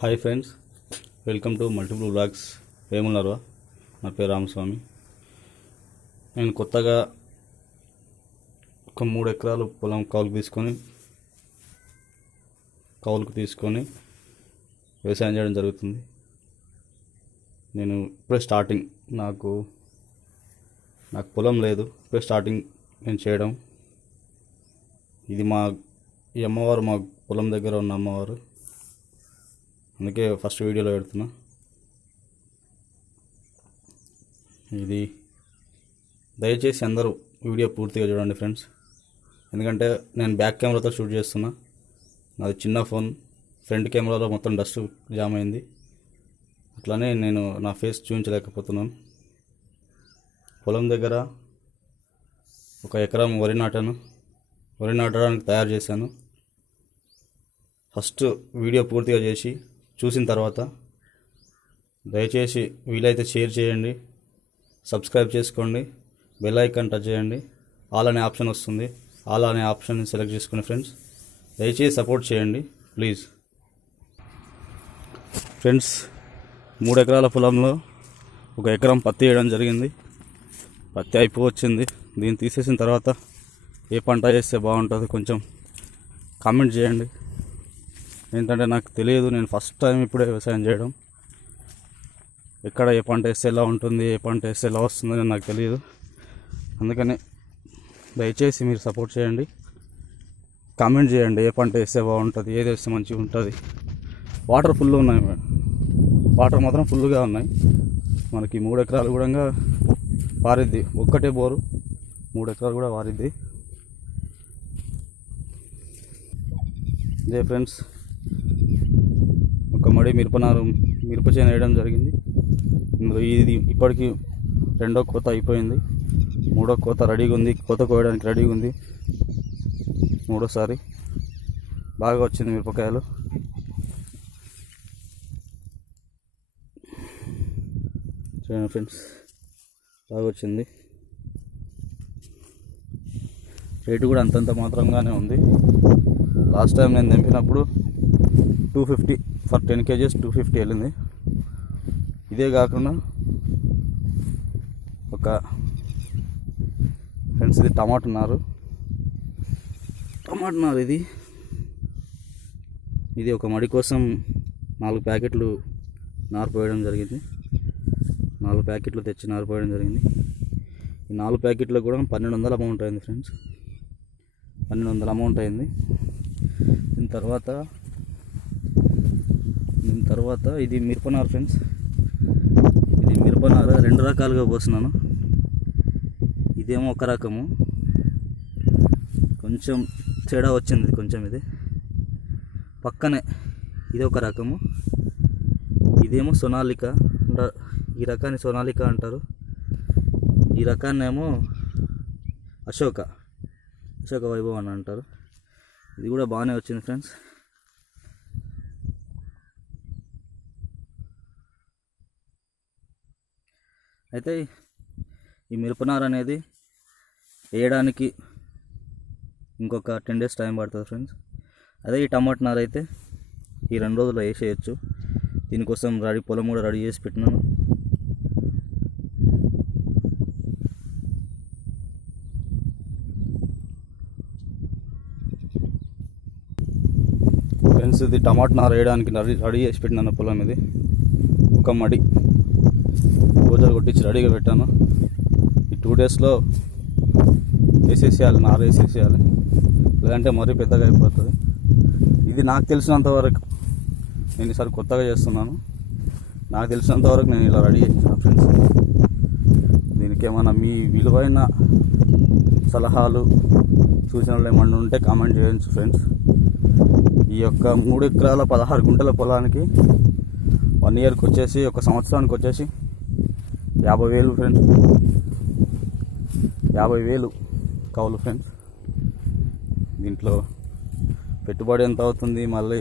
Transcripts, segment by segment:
Hi friends, welcome to multiple blogs. ఏమున్నారు? నా పేరు రామస్వామి. నేను కొత్తగా ఒక 3 ఎకరాలు పొలం కౌలుకు తీసుకొని వ్యవసాయం చేయడం జరుగుతుంది. నేను ఇప్పుడే స్టార్టింగ్, నాకు పొలం లేదు, ఇప్పుడే స్టార్టింగ్ నేను చేయడం. ఈ అమ్మవారు మా పొలం దగ్గర ఉన్న అమ్మవారు, అందుకే ఫస్ట్ వీడియోలో పెడుతున్నా. ఇది దయచేసి అందరూ వీడియో పూర్తిగా చూడండి ఫ్రెండ్స్, ఎందుకంటే నేను బ్యాక్ కెమెరాతో షూట్ చేస్తున్నా. నాది చిన్న ఫోన్, ఫ్రంట్ కెమెరాలో మొత్తం డస్ట్ జామ్ అయింది, అట్లానే నేను నా ఫేస్ చూపించలేకపోతున్నాను. పొలం దగ్గర 1 ఎకరం వరి నాటడానికి తయారు చేశాను. ఫస్ట్ వీడియో పూర్తిగా చూసిన తర్వాత దయచేసి వీలైతే షేర్ చేయండి, సబ్స్క్రైబ్ చేసుకోండి, బెల్ ఐకాన్ టచ్ చేయండి. ఆల్ అనే ఆప్షన్ వస్తుంది, ఆల్ అనే ఆప్షన్ని సెలెక్ట్ చేసుకోండి ఫ్రెండ్స్. దయచేసి సపోర్ట్ చేయండి ప్లీజ్. ఫ్రెండ్స్, 3 ఎకరాల పొలంలో 1 ఎకరం పత్తి వేయడం జరిగింది. పత్తి అయిపోవచ్చింది. దీన్ని తీసేసిన తర్వాత ఏ పంట వేస్తే బాగుంటుందో కొంచెం కామెంట్ చేయండి. ఏంటంటే నాకు తెలియదు, నేను ఫస్ట్ టైం ఇప్పుడే వ్యవసాయం చేయడం. ఎక్కడ ఏ పంట వేస్తే ఎలా ఉంటుంది, ఏ పంట వేస్తే ఎలా వస్తుందని నాకు తెలియదు. అందుకని దయచేసి మీరు సపోర్ట్ చేయండి, కామెంట్ చేయండి. ఏ పంట వేస్తే బాగుంటుంది, ఏది వేస్తే మంచిగా ఉంటుంది. వాటర్ ఫుల్ ఉన్నాయి, వాటర్ మాత్రం ఫుల్గా ఉన్నాయి. మనకి 3 ఎకరాలు కూడా వారిద్ది, ఒక్కటే బోరు, 3 ఎకరాలు కూడా వారిద్ది. జై ఫ్రెండ్స్, ఒక మడి మిరప చేను వేయడం జరిగింది. ఇందులో ఇది ఇప్పటికీ 2వ కోత అయిపోయింది, 3వ కోత రెడీగా ఉంది, కోత కోయడానికి రెడీగా ఉంది. 3వసారి బాగా వచ్చింది మిరపకాయలు. చూడండి ఫ్రెండ్స్, బాగా వచ్చింది. రేటు కూడా అంతంత మాత్రంగానే ఉంది. లాస్ట్ టైం నేను తెంపినప్పుడు 250 ఫర్ 10 kgs 250 వెళ్ళింది. ఇదే కాకుండా ఫ్రెండ్స్, ఇది టమాటా నారు. ఇది ఒక మడి కోసం 4 ప్యాకెట్లు నారు పోయడం జరిగింది. 4 ప్యాకెట్లు తెచ్చి నారు పోయడం జరిగింది. ఈ 4 ప్యాకెట్లు కూడా 1200 అమౌంట్ అయింది ఫ్రెండ్స్, 1200 అమౌంట్ అయింది. దీని తర్వాత ఇది మిరపనారు ఫ్రెండ్స్. ఇది మిరపనారు 2 రకాలుగా పోస్తున్నాను. ఇదేమో ఒక రకము, కొంచెం తేడా వచ్చింది కొంచెం. ఇది పక్కనే ఇది ఒక రకము, ఇదేమో సోనాలిక. ఈ రకాన్ని సోనాలిక అంటారు. ఈ రకాన్ని ఏమో అశోక వైభవ్ అని అంటారు. ఇది కూడా బాగానే వచ్చింది ఫ్రెండ్స్. అయితే ఈ మిరపనార అనేది వేయడానికి ఇంకొక 10 days టైం పడుతుంది ఫ్రెండ్స్. అదే ఈ టమాటా నార అయితే ఈ 2 రోజుల్లో వేసేయచ్చు. దీనికోసం పొలం కూడా రెడీ చేసి పెట్టినాను. ఫ్రెండ్స్, ఇది టమాటా నార వేయడానికి రెడీ చేసి పెట్టినాను పొలం. ఇది ఒక మడి రోజులు కొట్టించి రెడీగా పెట్టాను. ఈ 2 daysలో వేసేసేయాలి, నార వేసేసేయాలి, లేదంటే మరీ పెద్దగా అయిపోతుంది. ఇది నాకు తెలిసినంత వరకు, నేను ఈసారి కొత్తగా చేస్తున్నాను, నాకు తెలిసినంత వరకు నేను ఇలా రెడీ చేస్తాను ఫ్రెండ్స్. దీనికి ఏమైనా మీ విలువైన సలహాలు, సూచనలు ఏమన్నా ఉంటే కామెంట్ చేయొచ్చు ఫ్రెండ్స్. ఈ యొక్క 3 ఎకరాల 16 గుంటల పొలానికి 1 yearకి వచ్చేసి, 1 సంవత్సరానికి వచ్చేసి 50,000 ఫ్రెండ్స్. 50,000 కౌలు ఫ్రెండ్స్. దీంట్లో పెట్టుబడి ఎంత అవుతుంది, మళ్ళీ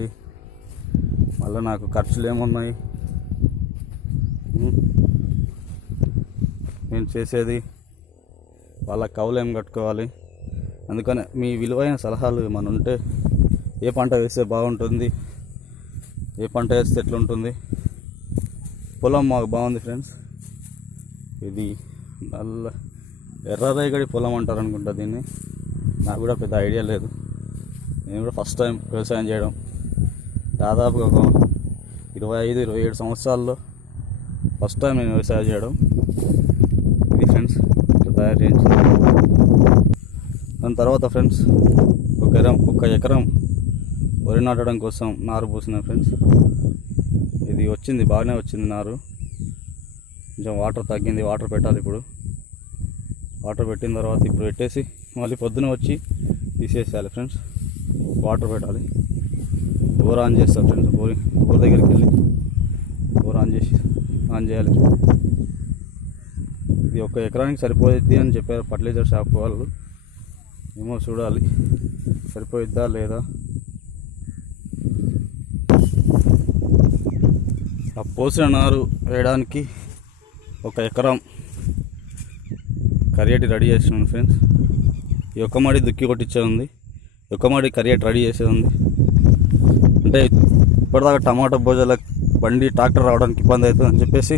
నాకు ఖర్చులు ఏమున్నాయి, నేను చేసేది వాళ్ళ కౌలు ఏం కట్టుకోవాలి. అందుకని మీ విలువైన సలహాలు ఏమైనా ఉంటే, ఏ పంట వేస్తే బాగుంటుంది, ఏ పంట వేస్తే ఎట్లుంటుంది. పొలం మాకు బాగుంది ఫ్రెండ్స్. ఇది నల్ల ఎర్ర రేగడి పొలం అంటారు అనుకుంటా దీన్ని. నాకు కూడా పెద్ద ఐడియా లేదు. నేను కూడా ఫస్ట్ టైం వ్యవసాయం చేయడం. దాదాపుగా ఒక 25-27 సంవత్సరాల్లో ఫస్ట్ టైం నేను వ్యవసాయం చేయడం. ఇది ఫ్రెండ్స్ ఇట్లా తయారు చేయించింది. దాని తర్వాత ఫ్రెండ్స్ ఒక ఎకరం వరి నాటడం కోసం నారు పోసిన ఫ్రెండ్స్. ఇది వచ్చింది, బాగానే వచ్చింది నారు. కొంచెం వాటర్ తగ్గింది, వాటర్ పెట్టాలి ఇప్పుడు. వాటర్ పెట్టిన తర్వాత ఇప్పుడు పెట్టేసి మళ్ళీ పొద్దున వచ్చి తీసేసేయాలి ఫ్రెండ్స్. వాటర్ పెట్టాలి. బోర్ ఆన్ చేస్తాం ఫ్రెండ్స్. బోర్ దగ్గరికి వెళ్ళి బోర్ ఆన్ చేయాలి. ఇది ఒక ఎకరానికి సరిపోయిద్ది అని చెప్పారు ఫర్టిలైజర్ షాప్ వాళ్ళు. ఏమో చూడాలి సరిపోయిద్దా లేదా. ఆ పోసిన నారు వేయడానికి ఒక ఎకరం కరియేటి రెడీ చేస్తున్నాను ఫ్రెండ్స్. ఈ ఒక్క మాడి దుక్కి కొట్టించే ఉంది, ఒక్క మాడి కరియేటి రెడీ చేసేది ఉంది. అంటే ఇప్పటిదాకా టమాటా బోజాల బండి ట్రాక్టర్ రావడానికి ఇబ్బంది అవుతుంది అని చెప్పేసి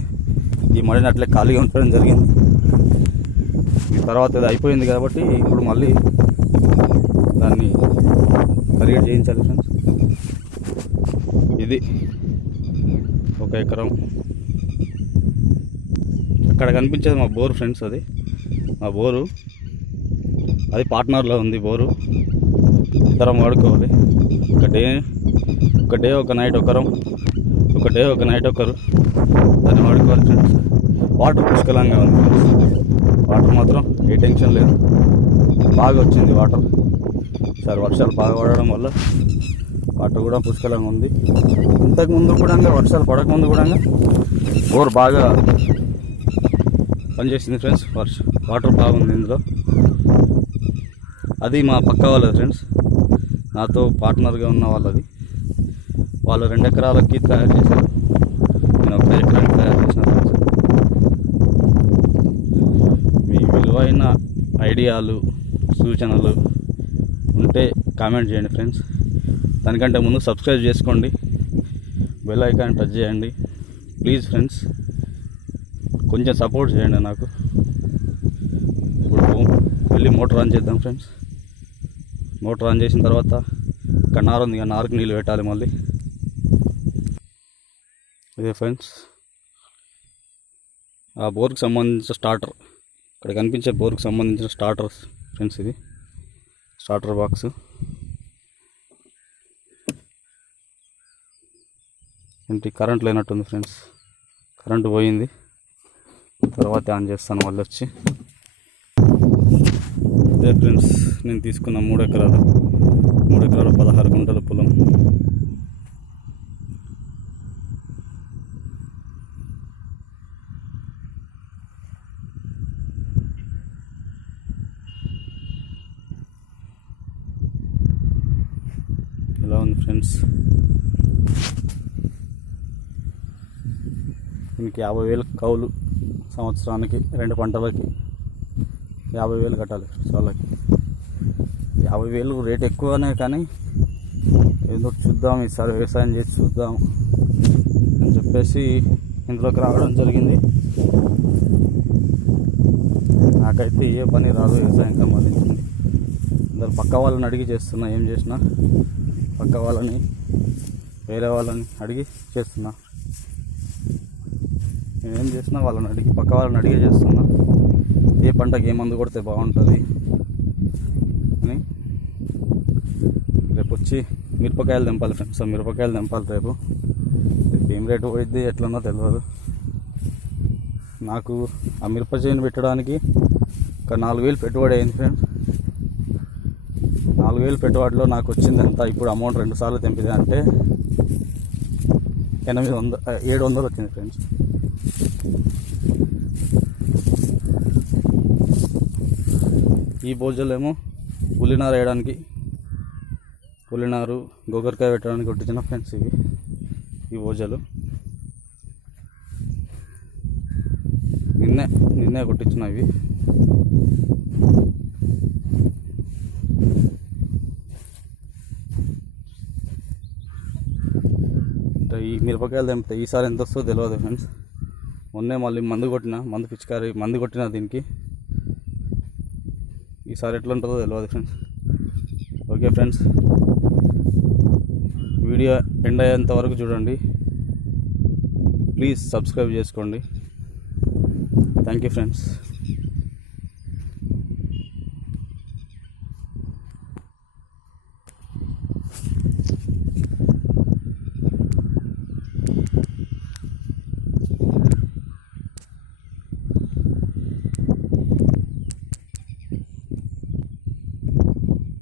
ఈ మడిని అట్లే ఖాళీగా ఉంచడం జరిగింది. ఈ తర్వాత ఇది అయిపోయింది కాబట్టి ఇప్పుడు మళ్ళీ దాన్ని కరియేట్ చేయించాలి ఫ్రెండ్స్. ఇది ఒక ఎకరం. అక్కడ కనిపించేది మా బోరు ఫ్రెండ్స్. అది మా బోరు. అది పార్ట్నర్లో ఉంది బోరు. ఇద్దరం వాడుకోవాలి. ఒక డే ఒక నైట్ ఒకరు దాన్ని వాడుకోవాలి ఫ్రెండ్స్. వాటర్ పుష్కలంగా ఉంది ఫ్రెండ్స్. వాటర్ మాత్రం ఏ టెన్షన్ లేదు, బాగా వచ్చింది వాటర్. ఈసారి వర్షాలు బాగా పడడం వల్ల వాటర్ కూడా పుష్కలంగా ఉంది. ఇంతకుముందు కూడా వర్షాలు పడకముందు కూడా బోర్ బాగా పనిచేసింది ఫ్రెండ్స్. వాటర్ బాగుంది ఇందులో. అది మా పక్క వాళ్ళది ఫ్రెండ్స్, నాతో పార్ట్నర్గా ఉన్న వాళ్ళది. వాళ్ళు 2 ఎకరాలకి తయారు చేశారు, నేను 1 ఎకరానికి తయారు చేసిన ఫ్రెండ్స్. మీ విలువైన ఐడియాలు సూచనలు ఉంటే కామెంట్ చేయండి ఫ్రెండ్స్. దానికంటే ముందు సబ్స్క్రైబ్ చేసుకోండి, బెల్ ఐకాన్ టచ్ చేయండి ప్లీజ్ ఫ్రెండ్స్. కొంచెం సపోర్ట్ చేయండి నాకు. ఇప్పుడు వెళ్ళి మోటార్ ఆన్ చేద్దాం ఫ్రెండ్స్. మోటార్ ఆన్ చేసిన తర్వాత ఇక్కడ నారు ఉంది, నారుకు నీళ్ళు పెట్టాలి మళ్ళీ. ఇదే ఫ్రెండ్స్ ఆ బోర్కి సంబంధించిన స్టార్టర్. ఇక్కడ కనిపించే బోర్కి సంబంధించిన స్టార్టర్ ఫ్రెండ్స్. ఇది స్టార్టర్ బాక్స్. ఏంటి కరెంట్ లేనట్టుంది ఫ్రెండ్స్. కరెంటు పోయింది, తర్వాత ఆన్ చేస్తాను మళ్ళీ వచ్చి. అదే ఫ్రెండ్స్ నేను తీసుకున్న 3 ఎకరాలు 16 గుంటల పొలం. ఎలా ఉంది ఫ్రెండ్స్. దీనికి 50,000 కౌలు, సంవత్సరానికి 2 పంటలకి 50,000 కట్టాలి వాళ్ళకి. 50,000 రేట్ ఎక్కువనే, కానీ ఏదో చూద్దాం ఈసారి వ్యవసాయం చేసి చూద్దాం అని చెప్పేసి ఇంట్లోకి రావడం జరిగింది. నాకైతే ఏ పని రాదు వ్యవసాయం సంబంధించింది. అందరు పక్క వాళ్ళని అడిగి చేస్తున్నా. ఏం చేసినా పక్క వాళ్ళని, వేరే వాళ్ళని అడిగి చేస్తున్నా. నేనేం చేసినా వాళ్ళని అడిగి, పక్క వాళ్ళని అడిగే చేస్తున్నా. ఏ పంటకి ఏ మందు కొడితే బాగుంటుంది అని. రేపు వచ్చి మిరపకాయలు తెంపాలి ఫ్రెండ్స్. మిరపకాయలు తెంపాలి రేపు. ఏం రేటు పోయిద్ది ఎట్లన్నా తెలియదు నాకు. ఆ మిరప చేను పెట్టడానికి ఒక 4,000 పెట్టుబడి అయింది ఫ్రెండ్స్. 4,000 పెట్టుబడిలో నాకు వచ్చిందంతా ఇప్పుడు అమౌంట్ 2 సార్లు తెంపితే అంటే 700 వచ్చింది ఫ్రెండ్స్. ఈ బోజలేమో పులినారు వేయడానికి, పులినారు గోకరకాయ పెట్టడానికి కొట్టించిన ఫ్రెండ్స్ ఇవి. ఈ బోజలు నిన్నే కొట్టించిన ఇవి. ఈ మిరపకాయలు తెంపితే ఈసారి ఎంత వస్తుందో తెలియదు ఫ్రెండ్స్. మొన్నే మళ్ళీ మందు కొట్టిన దీనికి. ఈసారి ఎట్లా ఉంటుందో తెలియదు friends. Okay friends, video end అయ్యేంత వరకు చూడండి. ప్లీజ్ సబ్స్క్రైబ్ చేసుకోండి. Thank you friends.